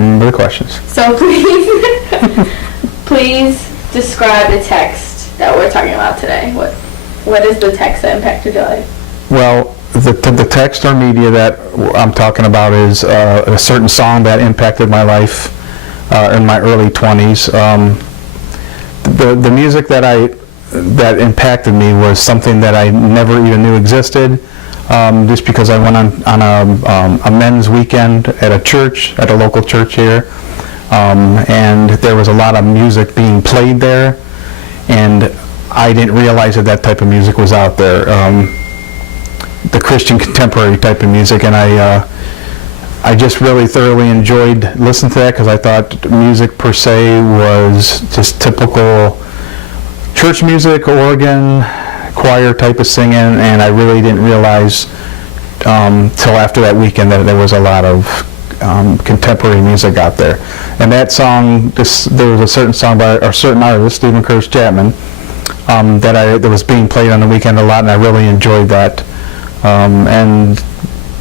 remember the questions. So please describe the text that we're talking about today. What is the text that impacted your life? Well, the text or media that I'm talking about is a certain song that impacted my life in my early 20s. The music that impacted me was something that I never even knew existed, just because I went on a men's weekend at a local church here, and there was a lot of music being played there, and I didn't realize that type of music was out there, the Christian contemporary type of music, and I just really thoroughly enjoyed listening to that, because I thought music per se was just typical church music, organ, choir type of singing, and I really didn't realize till after that weekend that there was a lot of contemporary music out there. And that song, there was a certain song by a certain artist, Steven Curtis Chapman, that was being played on the weekend a lot, and I really enjoyed that. And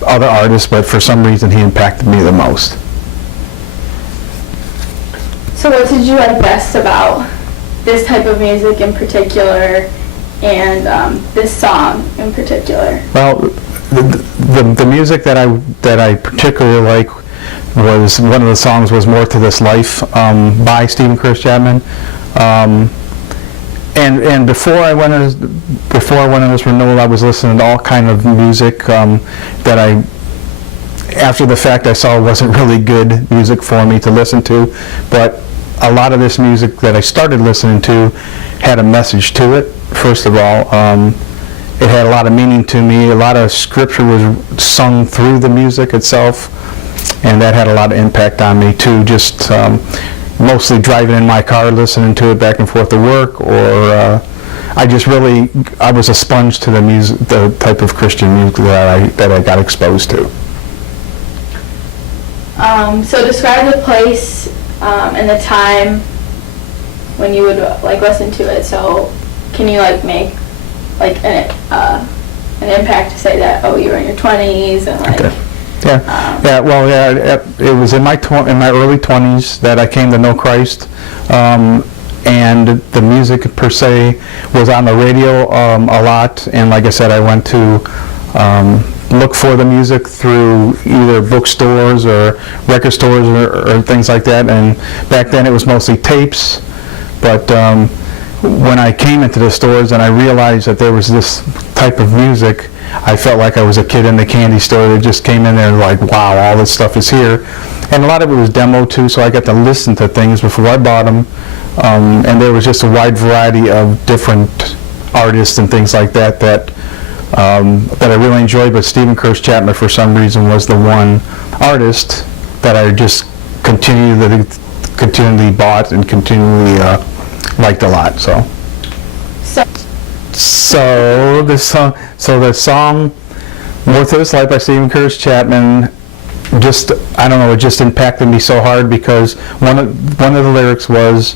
other artists, but for some reason he impacted me the most. So what did you like best about this type of music in particular, and this song in particular? Well, the music that I particularly like was, one of the songs was "More to This Life" by Steven Curtis Chapman. And before I went on this renewal, I was listening to all kind of music that I, after the fact, I saw wasn't really good music for me to listen to. But a lot of this music that I started listening to had a message to it. First of all, it had a lot of meaning to me. A lot of scripture was sung through the music itself, and that had a lot of impact on me too. Just mostly driving in my car, listening to it back and forth to work, or I was a sponge to the music, the type of Christian music that I got exposed to. So describe the place and the time when you would listen to it. So can you make an impact to say that you were in your 20s and Okay. It was in my early 20s that I came to know Christ, and the music per se was on the radio a lot, and like I said, I went to look for the music through either bookstores or record stores or things like that, and back then it was mostly tapes, but when I came into the stores and I realized that there was this type of music, I felt like I was a kid in the candy store that just came in there like, wow, all this stuff is here. And a lot of it was demo too, so I got to listen to things before I bought them. And there was just a wide variety of different artists and things like that that I really enjoyed. But Steven Curtis Chapman, for some reason, was the one artist that I just continually bought and continually liked a lot. So the song "More to This Life" by Steven Curtis Chapman, it just impacted me so hard, because one of the lyrics was,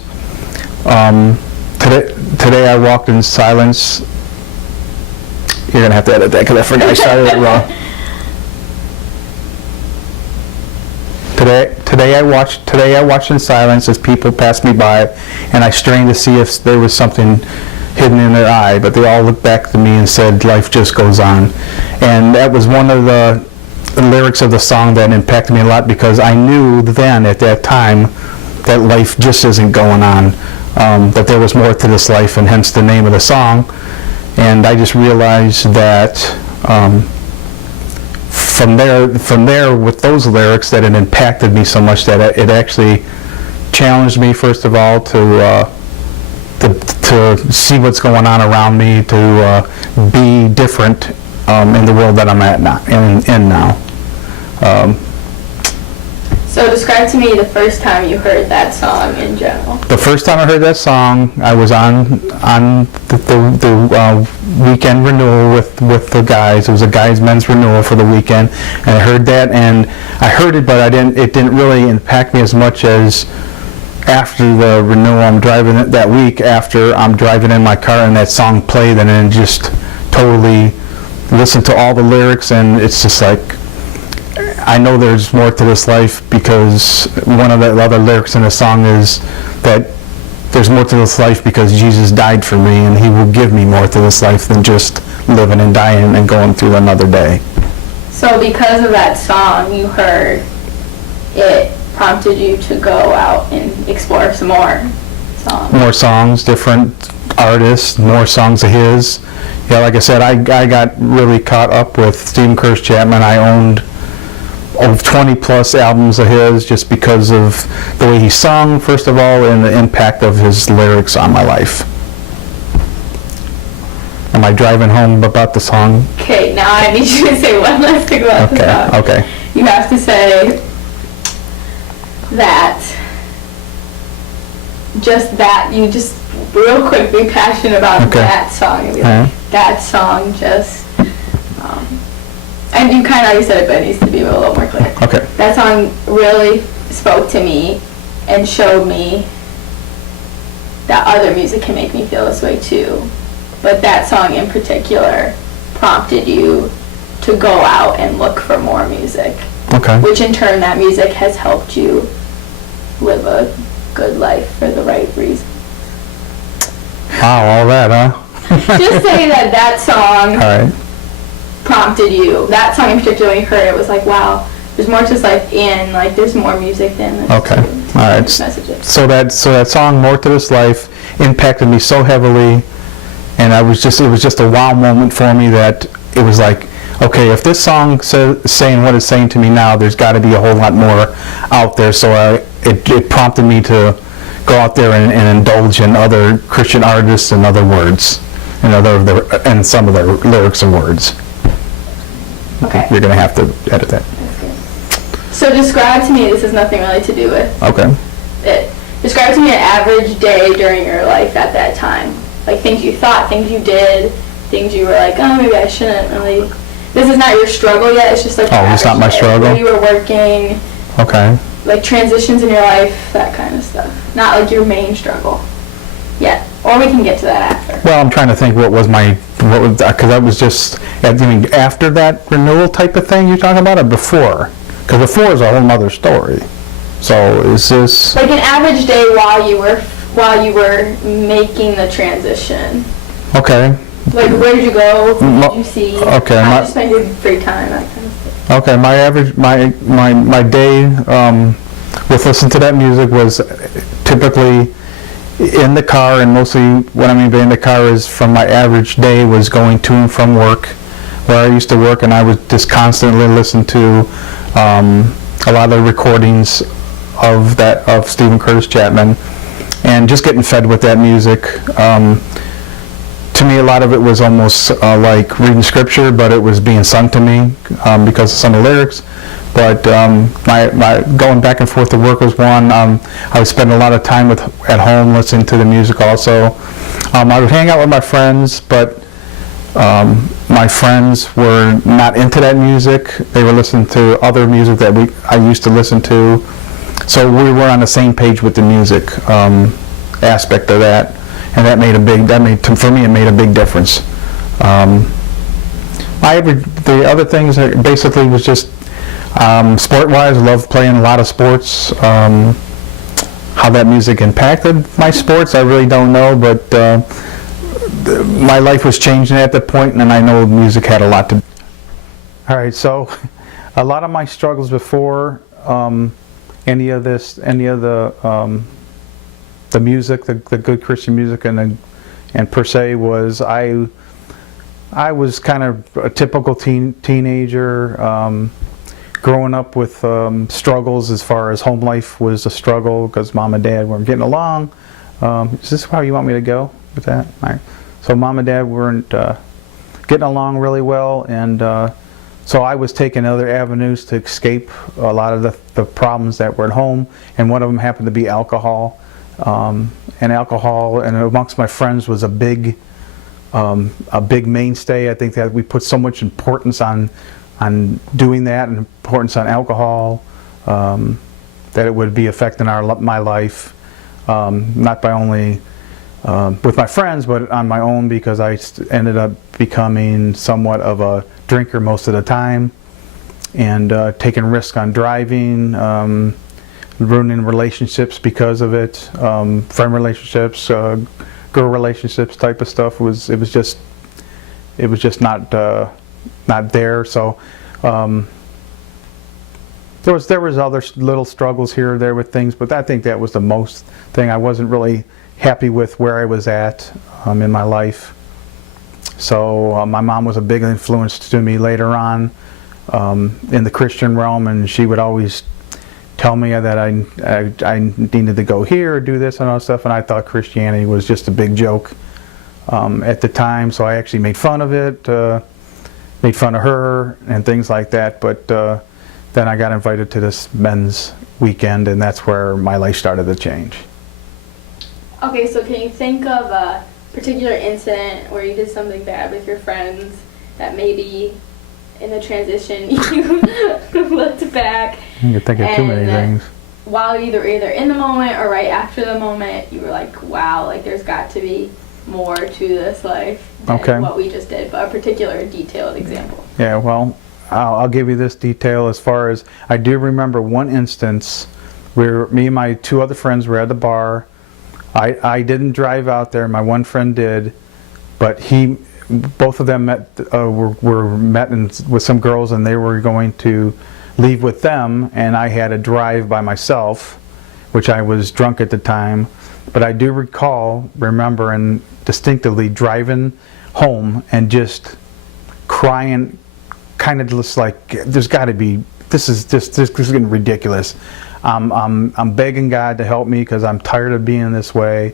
today I walked in silence. You're gonna have to edit that because I forgot I started it wrong. Today I watched in silence as people passed me by, and I strained to see if there was something hidden in their eye, but they all looked back to me and said, life just goes on. And that was one of the lyrics of the song that impacted me a lot, because I knew then at that time that life just isn't going on, that there was more to this life, and hence the name of the song. And I just realized that from there with those lyrics, that it impacted me so much that it actually challenged me, first of all, to see what's going on around me, to be different in the world that I'm at now. So describe to me the first time you heard that song in general. The first time I heard that song, I was on the weekend renewal with the guys. It was a guys' men's renewal for the weekend, and I heard that, and I heard it, but it didn't really impact me as much as after the renewal. I'm driving it that week, after I'm driving in my car and that song played, and then just totally listened to all the lyrics, and it's just like, I know there's more to this life, because one of the other lyrics in the song is that there's more to this life because Jesus died for me, and he will give me more to this life than just living and dying and going through another day. So because of that song you heard, it prompted you to go out and explore some more songs. More songs, different artists, more songs of his. Yeah, like I said, I got really caught up with Stephen Curtis Chapman. I owned over 20 plus albums of his just because of the way he sung, first of all, and the impact of his lyrics on my life. Am I driving home about the song? Okay, now I need you to say one last thing about the song. Okay. You have to say that, you just real quick be passionate about Okay. that song. And be like, that song just, and you kind of already said it, but it needs to be a little more clear. Okay. That song really spoke to me and showed me that other music can make me feel this way too. But that song in particular prompted you to go out and look for more music. Okay. Which in turn, that music has helped you live a good life for the right reason. Wow, all that, huh? Just say that song All right. prompted you. That song in particular, when you heard it, was like, wow, there's more to this life, and like there's more music than this. Okay. All right. Messages. So that song, More to This Life, impacted me so heavily, and it was just a wow moment for me, that it was like, okay, if this song saying what it's saying to me now, there's got to be a whole lot more out there. So it prompted me to go out there and indulge in other Christian artists and other words, and some of their lyrics and words. Okay. You're going to have to edit that. That's good. So describe to me, this has nothing really to do with Okay. it. Describe to me an average day during your life at that time. Like things you thought, things you did, things you were like, oh, maybe I shouldn't really. This is not your struggle yet, it's just like Oh, it's not my day. struggle? Where you were working, Okay. like transitions in your life, that kind of stuff. Not like your main struggle yet. Or we can get to that after. Well, I'm trying to think because that was just, after that renewal type of thing you're talking about, or before? Because before is a whole nother story. So is this? Like an average day while you were making the transition. Okay. Like where did you go? Who did you see? Okay, How did you spend your free time? That kind of stuff. Okay, my average, my day with listening to that music was typically in the car, and mostly what I mean by in the car is from my average day was going to and from work, where I used to work, and I would just constantly listen to a lot of the recordings of Stephen Curtis Chapman, and just getting fed with that music. To me, a lot of it was almost like reading scripture, but it was being sung to me because of some of the lyrics. But my going back and forth to work was one. I would spend a lot of time at home listening to the music also. I would hang out with my friends, but my friends were not into that music. They were listening to other music that I used to listen to. So we were on the same page with the music aspect of that. And for me, it made a big difference. The other things basically was just sport-wise. I loved playing a lot of sports. How that music impacted my sports, I really don't know, but my life was changing at that point, and I know music had a lot to do. All right, so a lot of my struggles before any of the music, the good Christian music, and per se was I was kind of a typical teenager, growing up with struggles as far as home life was a struggle because mom and dad weren't getting along. Is this how you want me to go with that? All right. So mom and dad weren't getting along really well, and so I was taking other avenues to escape a lot of the problems that were at home, and one of them happened to be alcohol. And alcohol, and amongst my friends, was a big mainstay. I think that we put so much importance on doing that, and importance on alcohol, that it would be affecting my life, not by only with my friends, but on my own, because I ended up becoming somewhat of a drinker most of the time. taking risks on driving, ruining relationships because of it, friend relationships, girl relationships type of stuff. It was just not there. So there was other little struggles here or there with things, but I think that was the most thing. I wasn't really happy with where I was at in my life. So my mom was a big influence to me later on in the Christian realm, and she would always tell me that I needed to go here or do this and all that stuff, and I thought Christianity was just a big joke at the time, so I actually made fun of it, made fun of her and things like that. But then I got invited to this men's weekend, and that's where my life started to change. Okay, so can you think of a particular incident where you did something bad with your friends that maybe in the transition you looked back? You can think of too many things. While either in the moment or right after the moment, you were like, wow, like there's got to be more to this life than what we just did, but a particular detailed example. Yeah, well, I'll give you this detail. As far as I do remember one instance where me and my two other friends were at the bar. I didn't drive out there. My one friend did, but both of them were met with some girls, and they were going to leave with them, and I had to drive by myself, which I was drunk at the time. But I do remember and distinctively driving home and just crying, kind of just like, there's got to be, this is getting ridiculous. I'm begging God to help me because I'm tired of being this way.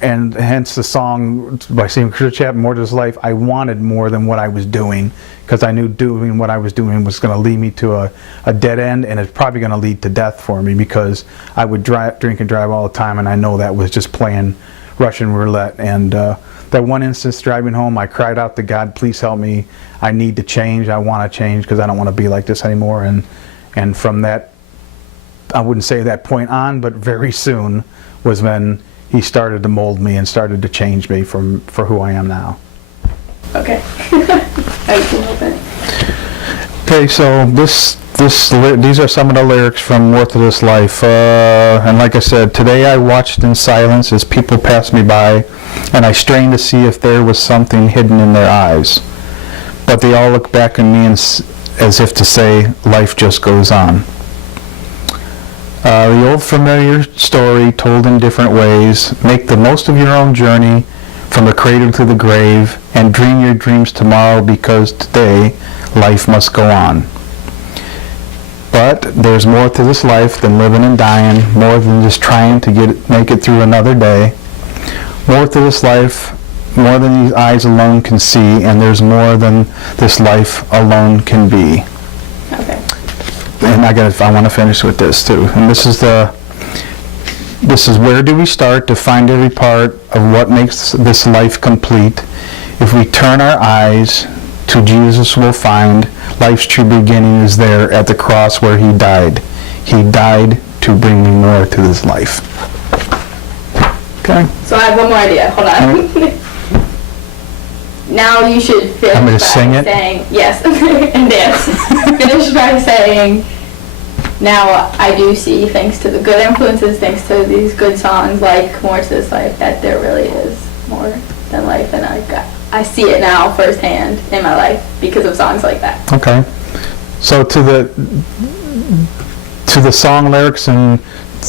And hence the song by Stephen Curtis Chapman, More to This Life. I wanted more than what I was doing, because I knew doing what I was doing was going to lead me to a dead end, and it's probably going to lead to death for me, because I would drink and drive all the time, and I know that was just playing Russian roulette. And that one instance driving home, I cried out to God, please help me. I need to change. I want to change because I don't want to be like this anymore. And from that, I wouldn't say that point on, but very soon was when He started to mold me and started to change me for who I am now. Okay. I can open. Okay, so these are some of the lyrics from More to This Life. And like I said, today I watched in silence as people passed me by, and I strained to see if there was something hidden in their eyes. But they all looked back at me as if to say, life just goes on. The old familiar story told in different ways. Make the most of your own journey from the cradle to the grave, and dream your dreams tomorrow, because today life must go on. But there's more to this life than living and dying, more than just trying to make it through another day. More to this life, more than these eyes alone can see, and there's more than this life alone can be. Okay. And I want to finish with this too. And this is where do we start to find every part of what makes this life complete? If we turn our eyes to Jesus, we'll find life's true beginning is there at the cross where He died. He died to bring me more to this life. Okay. So I have one more idea. Hold on. Now you should finish I'm going by to sing it? saying yes and dance. Finish by saying, now I do see, thanks to the good influences, thanks to these good songs like More to This Life, that there really is more than life, and I see it now firsthand in my life because of songs like that. Okay. So to the song lyrics and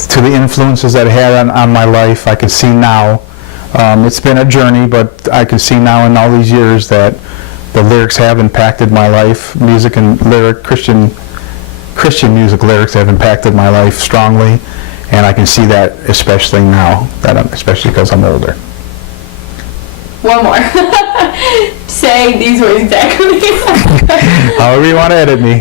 to the influences that it had on my life, I can see now. It's been a journey, but I can see now in all these years that the lyrics have impacted my life. Music and Christian music lyrics have impacted my life strongly, and I can see that especially now, especially because I'm older. One more. Say these words exactly. However you want to edit me.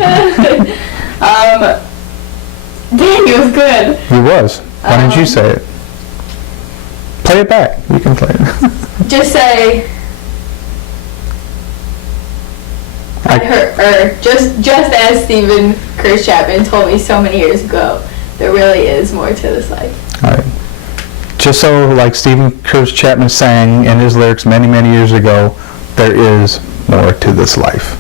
Dang, it was good. It was. Why didn't you say it? Play it back. You can play it. Just say, I heard, or just as Stephen Curtis Chapman told me so many years ago, there really is more to this life. All right. Just so, like Stephen Curtis Chapman sang in his lyrics many, many years ago, there is more to this life.